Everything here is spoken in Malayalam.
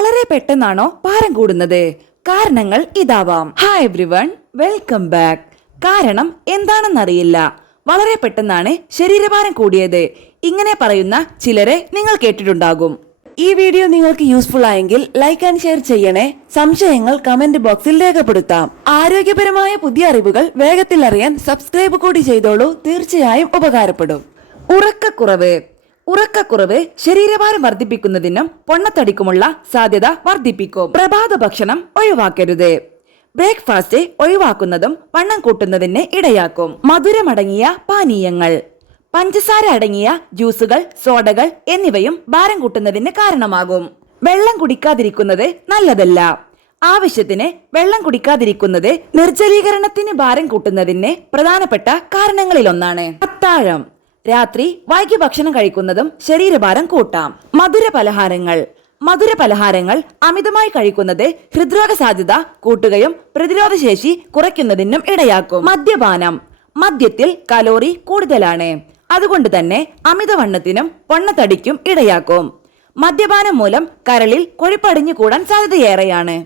വളരെ പെട്ടെന്നാണോ ഭാരം കൂടുന്നത്? കാരണങ്ങൾ ഇതാവാം. Hi everyone, welcome back. കാരണം എന്താണെന്നറിയില്ല, വളരെ പെട്ടെന്നാണ് ശരീരഭാരം കൂടിയത്. ഇങ്ങനെ പറയുന്ന ചിലരെ നിങ്ങൾ കേട്ടിട്ടുണ്ടാകും. ഈ വീഡിയോ നിങ്ങൾക്ക് യൂസ്ഫുൾ ആയെങ്കിൽ ലൈക്ക് ആൻഡ് ഷെയർ ചെയ്യണേ. സംശയങ്ങൾ കമന്റ് ബോക്സിൽ രേഖപ്പെടുത്താം. ആരോഗ്യപരമായ പുതിയ അറിവുകൾ വേഗത്തിൽ അറിയാൻ സബ്സ്ക്രൈബ് കൂടി ചെയ്തോളൂ. തീർച്ചയായും ഉപകാരപ്പെടും. ഉറക്കക്കുറവ് ശരീരഭാരം വർദ്ധിപ്പിക്കുന്നതിനും പൊണ്ണത്തടിക്കുമുള്ള സാധ്യത വർദ്ധിപ്പിക്കും. പ്രഭാത ഭക്ഷണം ഒഴിവാക്കരുത്. ബ്രേക്ക്ഫാസ്റ്റ് ഒഴിവാക്കുന്നതും വണ്ണം കൂട്ടുന്നതിന് ഇടയാക്കും. മധുരമടങ്ങിയ പാനീയങ്ങൾ, പഞ്ചസാര അടങ്ങിയ ജ്യൂസുകൾ, സോഡകൾ എന്നിവയും ഭാരം കൂട്ടുന്നതിന് കാരണമാകും. വെള്ളം കുടിക്കാതിരിക്കുന്നത് നല്ലതല്ല. ആവശ്യത്തിന് വെള്ളം കുടിക്കാതിരിക്കുന്നത് നിർജ്ജലീകരണത്തിന് ഭാരം കൂട്ടുന്നതിന് പ്രധാനപ്പെട്ട കാരണങ്ങളിലൊന്നാണ്. അത്താഴം, രാത്രി വൈകി ഭക്ഷണം കഴിക്കുന്നതും ശരീരഭാരം കൂട്ടാം. മധുരപലഹാരങ്ങൾ അമിതമായി കഴിക്കുന്നത് ഹൃദ്രോഗ സാധ്യത കൂട്ടുകയും പ്രതിരോധശേഷി കുറയ്ക്കുന്നതിനും ഇടയാക്കും. മദ്യത്തിൽ കലോറി കൂടുതലാണ്. അതുകൊണ്ട് തന്നെ അമിതവണ്ണത്തിനും പൊണ്ണത്തടിക്കും ഇടയാക്കും. മദ്യപാനം മൂലം കരളിൽ കൊഴുപ്പടിഞ്ഞു കൂടാൻ സാധ്യതയേറെയാണ്.